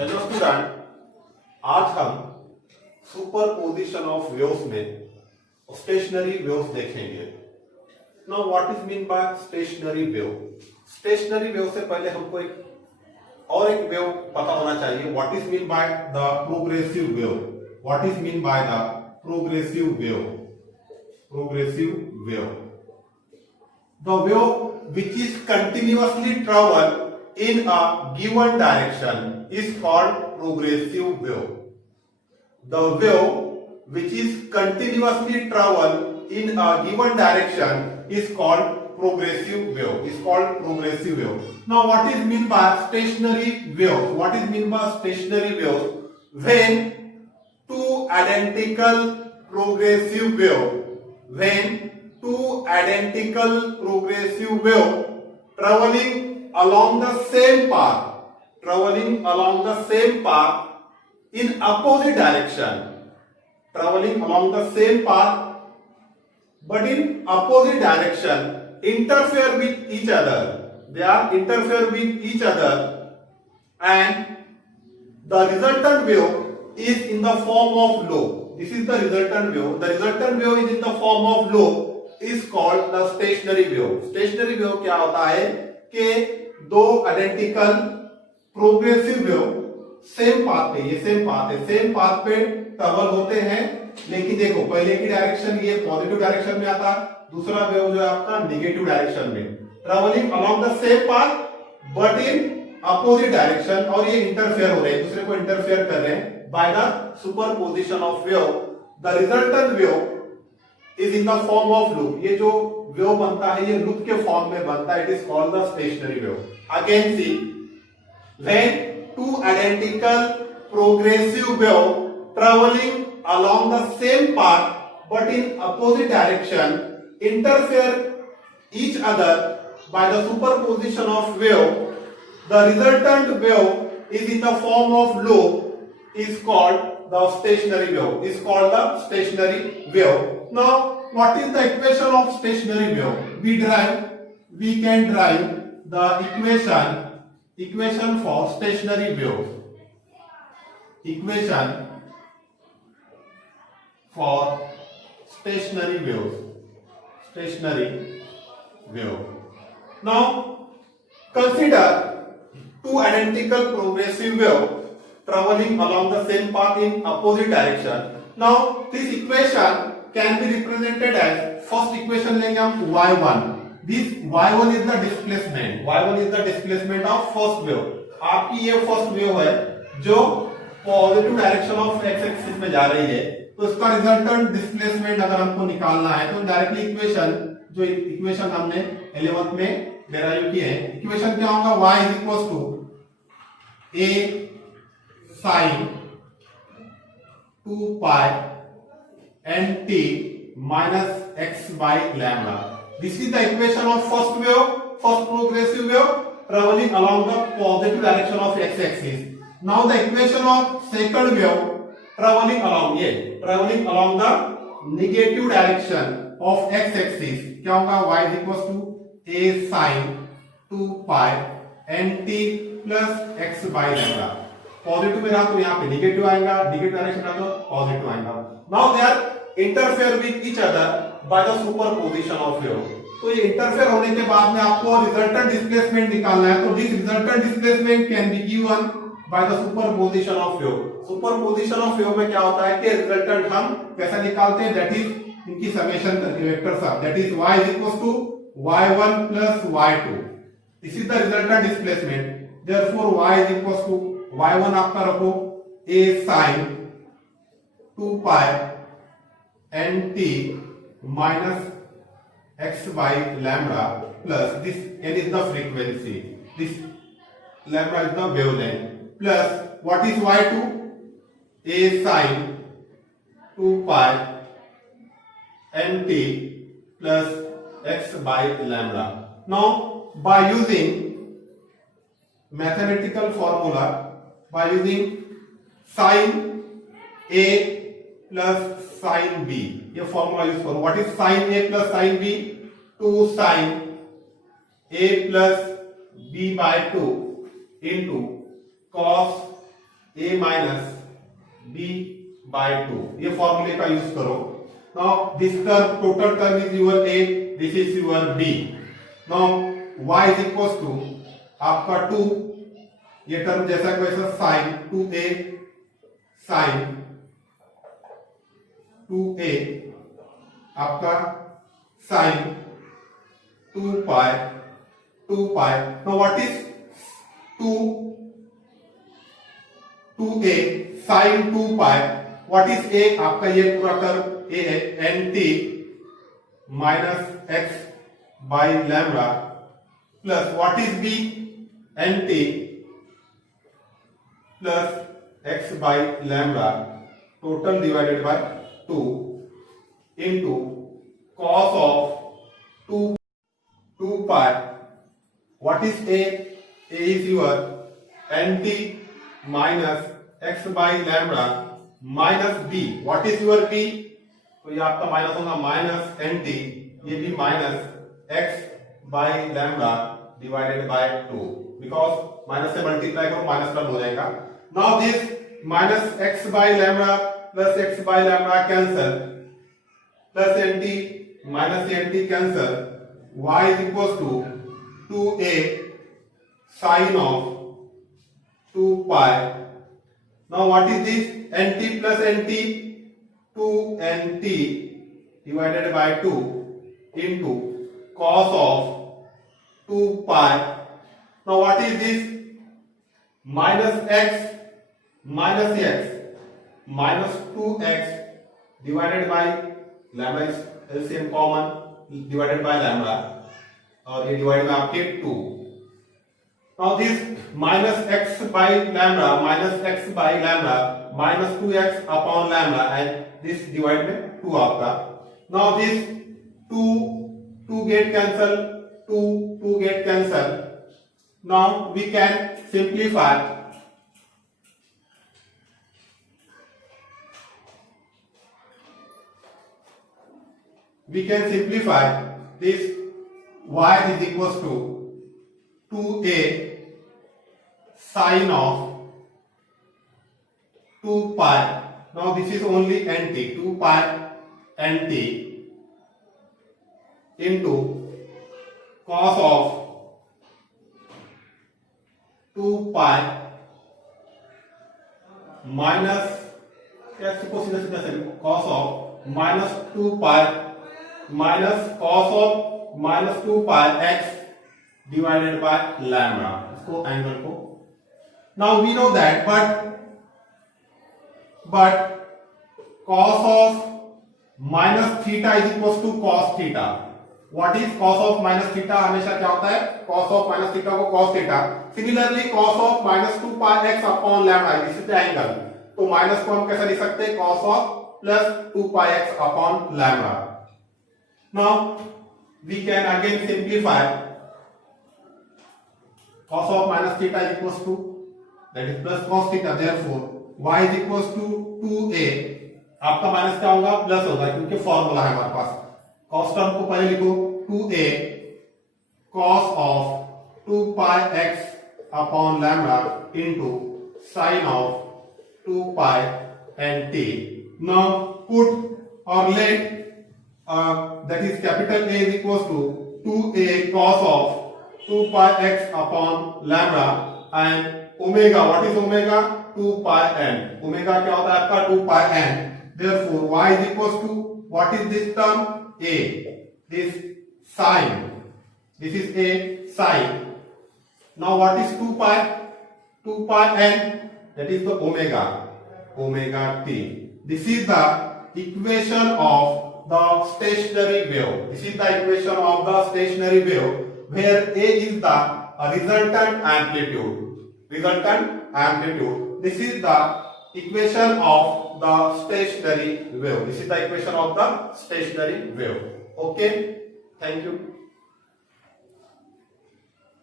Hello student, आज हम superposition of waves में स्टेशनरी वेव्स देखेंगे। Now what is mean by stationary wave? Stationary wave से पहले हमको एक वेव पता होना चाहिए। What is mean by the progressive wave? What is mean by the progressive wave? Progressive wave, the wave which is continuously travel in a given direction is called progressive wave. The wave which is continuously travel in a given direction is called progressive wave. Is called progressive wave. Now, what is mean by stationary wave? What is mean by stationary wave? When two identical progressive wave traveling along the same path in opposite direction, but in opposite direction interfere with each other. They are interfere with each other, and the resultant wave is in the form of low. This is the resultant wave. The resultant wave is in the form of low is called the stationary wave. Stationary wave क्या होता है कि दो identical progressive wave same path पे travel होते हैं, लेकिन देखो पहले की डायरेक्शन ये पॉजिटिव डायरेक्शन में आता, दूसरा वेव जो है आपका नेगेटिव डायरेक्शन में, travelling along the same path but in opposite direction, और ये इंटरफेयर हो रहे हैं, दूसरे को इंटरफेयर कर रहे हैं bye the superposition of wave. The resultant wave is in the form of loop. ये जो वेव बनता है ये लूप के फॉर्म में बनता है. It is called the stationary wave. Again see, when two identical progressive wave travelling along the same path but in opposite direction interfere each other by the superposition of wave, the resultant wave is in the form of loop is called the stationary wave. Is called the stationary wave. Now, what is the equation of stationary wave? We can derive the equation for stationary wave. Equation for stationary wave. Now, consider two identical progressive wave traveling along the same path in opposite direction. Now, this equation can be represented as, first equation लेंगे हम y1. This y1 is the displacement. y1 is the displacement of first wave. आपकी ये first wave है जो positive direction of x axis में जा रही है, तो इसका रिजल्टेंट डिस्प्लेसमेंट अगर हमको निकालना है तो डायरेक्टली इक्वेशन हमने 11th में डेराइव किए हैं. इक्वेशन क्या होगा? y is equal to a sin 2 pi nt minus x by lambda. This is the equation of first progressive wave traveling along the positive direction of x axis. Now the equation of second wave traveling along the negative direction of x axis क्या होगा? y is equals to a sin 2 pi nt plus x by lambda. Positive में रहा तो यहाँ पे negative आएगा, negative direction रहा तो पॉजिटिव आएगा. Now they are interfere with each other by the superposition of wave. तो ये इंटरफेयर होने के बाद में आपको रिजल्टेंट डिस्प्लेसमेंट निकालना है. तो this resultant displacement can be given by the superposition of wave. Superposition of wave में क्या होता है कि रिजल्टेंट हम कैसे निकालते हैं? दैट इज इनकी समेशन करके वेक्टर सब, that is y is equals to y1 plus y2. This is the resultant displacement. Therefore y is equals to y1 आपका रखो a sin 2 pi nt minus x by lambda plus this n is the frequency, this lambda is the wavelength, plus what is y2? A sin 2 pi nt plus x by lambda. Now, by using mathematical formula, by using sin A plus sin B, ये formula use करो. What is sin A plus sin B? 2 sin A plus B by 2 into cos a minus b by 2, ये फॉर्मूले का use करो. Now this term, total term is your a, this is your b. Now y is equal to आपका 2, ये term जैसा को वैसा sign 2a sine 2a आपका sine 2 pi. Now what is 2a sine 2 pi. What is a? आपका ये पूरा term a है nt minus x by lambda plus what is b? nt plus x by lambda total divided by 2 into cos of 2 pi. What is a? A is your nt minus x by lambda minus b. What is your b? तो ये आपका minus होगा minus nt, ये भी minus x by lambda divided by 2, because minus से multiply करो minus term हो जाएगा. Now this minus x by lambda plus x by lambda cancel, plus nt minus nt cancel, y is equals to 2a sin of 2 pi. Now what is this? nt plus nt, 2nt divided by 2 into cos of 2 pi. Now what is this? Minus x minus x minus 2x divided by lambda is LCM common divided by lambda और ये divide में आपके 2. Now this minus x by lambda minus x by lambda minus 2x upon lambda and this divide में 2 आपका. Now this 2 get cancel, 2 get cancel. Now we can simplify. We can simplify this. Y is equals to 2a sin of 2 pi. Now this is only nt, 2 pi nt into cos of 2 pi minus को सीधा सीधा से cos of minus 2 pi minus cos of minus 2 pi x divided by lambda. इसको angle को. Now we know that, but cos of minus theta is equals to cos theta. What is cos of minus theta? हमेशा क्या होता है? Cos of minus theta को cos theta. Similarly cos of minus 2 pi x upon lambda, this is the angle. तो minus को हम कैसे लिख सकते हैं? cos of plus 2 pi x upon lambda. Now we can again simplify. Cos of minus theta is equals to, that is plus cos theta, therefore y is equals to 2a. आपका minus क्या होगा? Plus होगा, क्योंकि formula है हमारे पास. cos term को पहले लिखो 2a cos of 2 pi x upon lambda into sin of 2 pi nt. Now put or let that is capital A is equals to 2a cos of 2 pi x upon lambda and omega. What is omega? 2 pi n. Omega क्या होता है आपका? 2 pi n. Therefore y is equals to, what is this term? A. This sine. This is a sine. Now what is 2 pi? 2 pi n. That is the omega. Omega t. This is the equation of the stationary wave. This is the equation of the stationary wave where A is the resultant amplitude. Resultant amplitude. This is the equation of the stationary wave. This is the equation of the stationary wave. Okay. Thank you.